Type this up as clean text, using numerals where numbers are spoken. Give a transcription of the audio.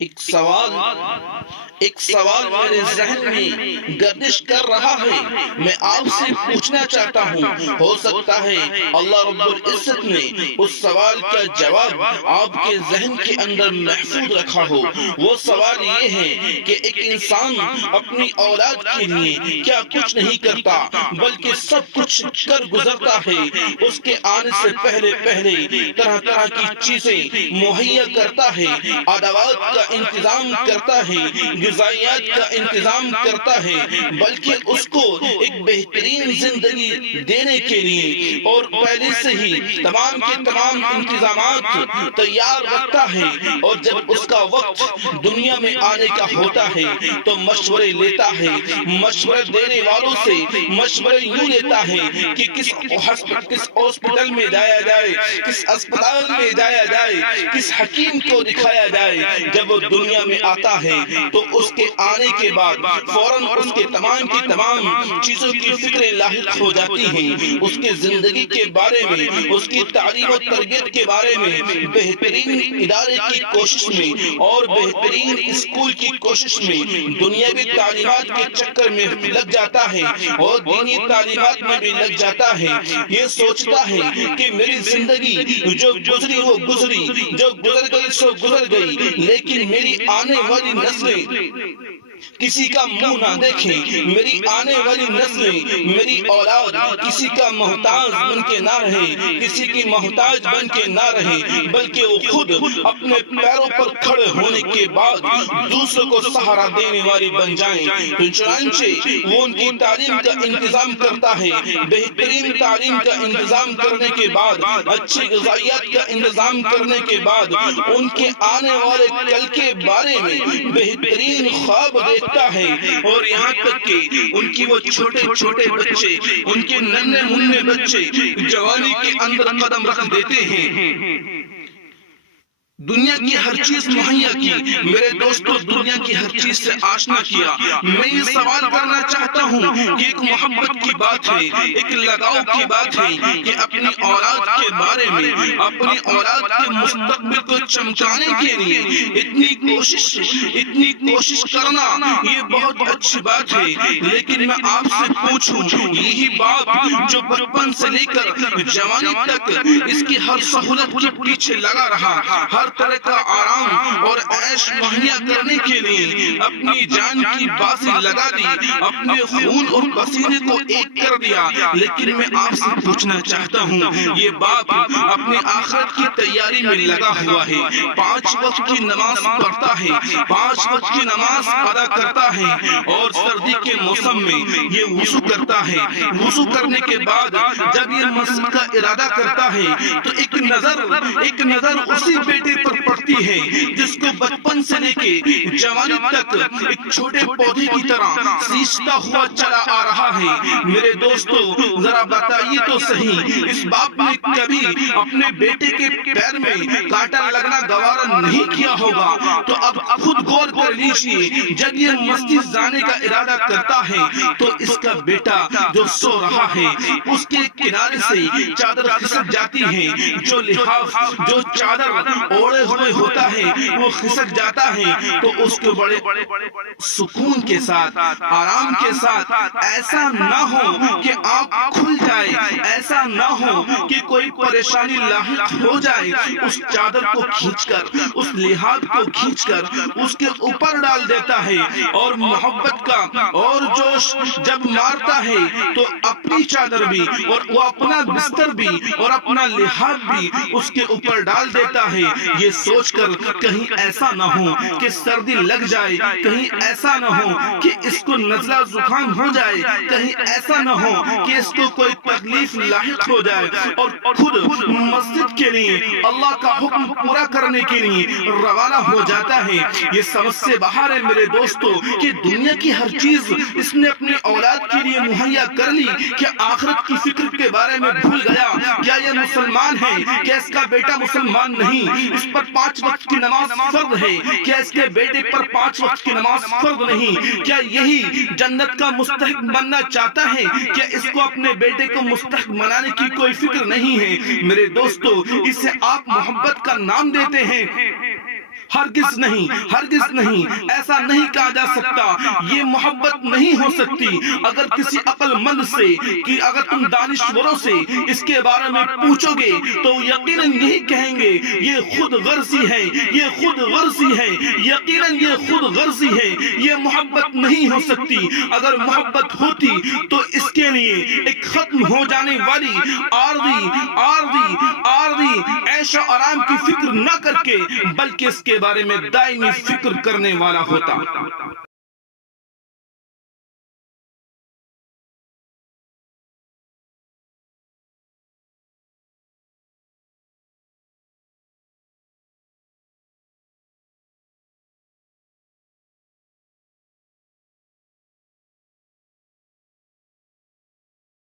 ایک سوال میرے ذہن میں گردش کر رہا ہے، میں آپ سے پوچھنا چاہتا ہوں، ہو سکتا ہے اللہ رب العزت نے اس سوال کا جواب آپ کے ذہن کے اندر محفوظ رکھا ہو۔ وہ سوال یہ ہے کہ ایک انسان اپنی اولاد کے لیے کیا کچھ نہیں کرتا بلکہ سب کچھ کر گزرتا ہے، اس کے آنے سے پہلے طرح طرح کی چیزیں مہیا کرتا ہے، ادوات کا انتظام کرتا ہے، غذائیات کا انتظام کرتا ہے، بلکہ اس کو ایک بہترین زندگی دینے کے لیے اور پہلے سے ہی تمام کے تمام انتظامات تیار رکھتا ہے، اور جب اس کا وقت دنیا میں آنے کا ہوتا ہے تو مشورے لیتا ہے، مشورے دینے والوں سے مشورے یوں لیتا ہے کہ کس ہاسپٹل میں جایا جائے، کس اسپتال میں جایا جائے، کس حکیم کو دکھایا جائے۔ جب وہ دنیا میں آتا ہے تو اس کے آنے کے بعد فوراً اس کے تمام کی تمام چیزوں کی فکریں لاحق ہو جاتی ہیں، اس کے زندگی کے بارے میں، اس کی تعلیم و تربیت کے بارے میں، بہترین ادارے کی کوشش میں اور بہترین اسکول کی کوشش میں دنیاوی تعلیمات کے چکر میں لگ جاتا ہے اور دینی تعلیمات میں بھی لگ جاتا ہے۔ یہ سوچتا ہے کہ میری زندگی جو گزری وہ گزری، جو گزر گئی سو گزر گئی، لیکن میری آنے والی نسلیں کسی کا منہ نہ دیکھیں، میری آنے والی نسلیں، میری اولاد کسی کا محتاج بن کے نہ رہے، کسی کی محتاج بن کے نہ رہے، بلکہ وہ خود اپنے پیروں پر کھڑے ہونے کے بعد دوسروں کو سہارا دینے والی بن جائیں۔ تو چنانچہ وہ ان کی تعلیم کا انتظام کرتا ہے، بہترین تعلیم کا انتظام کرنے کے بعد، اچھی غذائیت کا انتظام کرنے کے بعد، ان کے آنے والے کل کے بارے میں بہترین خواب دیکھتا ہے، اور یہاں تک کہ ان کی وہ چھوٹے چھوٹے بچے، ان کے ننھے منھے بچے جوانی کے اندر قدم رکھ دیتے ہیں۔ دنیا کی ہر چیز مہیا کی، میرے دوستو دنیا کی ہر چیز سے آشنا کیا۔ میں یہ سوال کرنا چاہتا ہوں کہ ایک محبت کی بات ہے، ایک لگاؤ کی بات ہے کہ اپنی اولاد کے بارے میں، اپنی اولاد کے مستقبل کو چمکانے کے لیے اتنی کوشش کرنا یہ بہت اچھی بات ہے، لیکن میں آپ سے پوچھوں، یہی باپ جو بچپن سے لے کر جوانی تک اس کی ہر سہولت کے پیچھے لگا رہا، ہر طرح کا آرام اور عیش مہیا کرنے کے لیے اپنی جان کی بازی لگا دی، اپنے خون اور پسینے کو ایک کر دیا، لیکن میں آپ سے پوچھنا چاہتا ہوں، یہ باپ اپنی آخرت کی تیاری میں لگا ہوا ہے، 5 وقت کی نماز پڑھتا ہے، 5 وقت کی نماز ادا کرتا ہے، اور سردی کے موسم میں یہ وضو کرتا ہے۔ وضو کرنے کے بعد جب یہ مسجد کا ارادہ کرتا ہے تو ایک نظر اسی بیٹے پر پڑتی ہے جس کو بچپن سے لے کے جوانی تک ایک چھوٹے پودے کی طرح سیچتا ہوا چلا آ رہا ہے۔ میرے دوستو ذرا بتائیے تو صحیح، اس باپ نے کبھی اپنے بیٹے کے پیر میں کانٹا لگنا گوارا نہیں کیا ہوگا؟ تو اب خود غور کر لیجیے، جب یہ مسجد جانے کا ارادہ کرتا ہے تو اس کا بیٹا جو سو رہا ہے اس کے کنارے سے چادر کھسک جاتی ہے، جو لحاف جو چادر اوڑے ہوئے ہوتا ہے وہ کھسک جاتا ہے، تو اس کو بڑے سکون کے ساتھ، آرام کے ساتھ، ایسا نہ ہو کہ آنکھ کھل جائے، ایسا نہ ہو کہ کوئی پریشانی لاحق ہو جائے، اس چادر کو کھینچ کر، اس لحاف کو کھینچ کر اس کے اوپر ڈال دیتا ہے، اور محبت کا اور جوش جب مارتا ہے تو اپنی چادر بھی اور وہ اپنا بستر بھی اور اپنا لحاف بھی اس کے اوپر ڈال دیتا ہے، یہ سوچ کر کہیں ایسا نہ ہو کہ سردی لگ جائے، کہیں ایسا نہ ہو کہ اس کو نزلہ زکام ہو جائے، کہیں ایسا نہ ہو کہ اس کو کوئی تکلیف لاحق ہو جائے، اور خود مسجد کے لیے اللہ کا حکم پورا کرنے کے لیے روانہ ہو جاتا ہے۔ یہ سمجھ سے باہر ہے میرے دوستو کہ دنیا کی ہر چیز اس نے اپنی اولاد کے لیے مہیا کر لی، کیا آخرت کی فکر کے بارے میں بھول گیا؟ کیا یہ مسلمان ہے؟ کیا اس کا بیٹا مسلمان نہیں؟ اس پر 5 وقت کی نماز فرض ہے، کیا اس کے بیٹے پر 5 وقت کی نماز فرض نہیں؟ کیا یہی جنت کا مستحق بننا چاہتا ہے؟ کیا اس کو اپنے بیٹے کو مستحق بنانے کی کوئی فکر نہیں ہے؟ میرے دوستو اسے آپ محبت کا نام دیتے ہیں، ہرگز نہیں، ہرگز نہیں، ایسا نہیں کہا جا سکتا، یہ محبت نہیں ہو سکتی۔ اگر کسی عقل مند سے کہ اگر تم دانشوروں سے اس کے بارے میں پوچھو گے تو یقیناً یہی کہیں گے یہ خود غرضی ہے، یہ خود غرضی ہے، یقیناً یہ خود غرضی ہے، یہ محبت نہیں ہو سکتی۔ اگر محبت ہوتی تو اس کے لیے ایک ختم ہو جانے والی عارضی عیش و آرام کی فکر نہ کر کے بلکہ اس کے بارے میں دائمی فکر کرنے والا ہوتا۔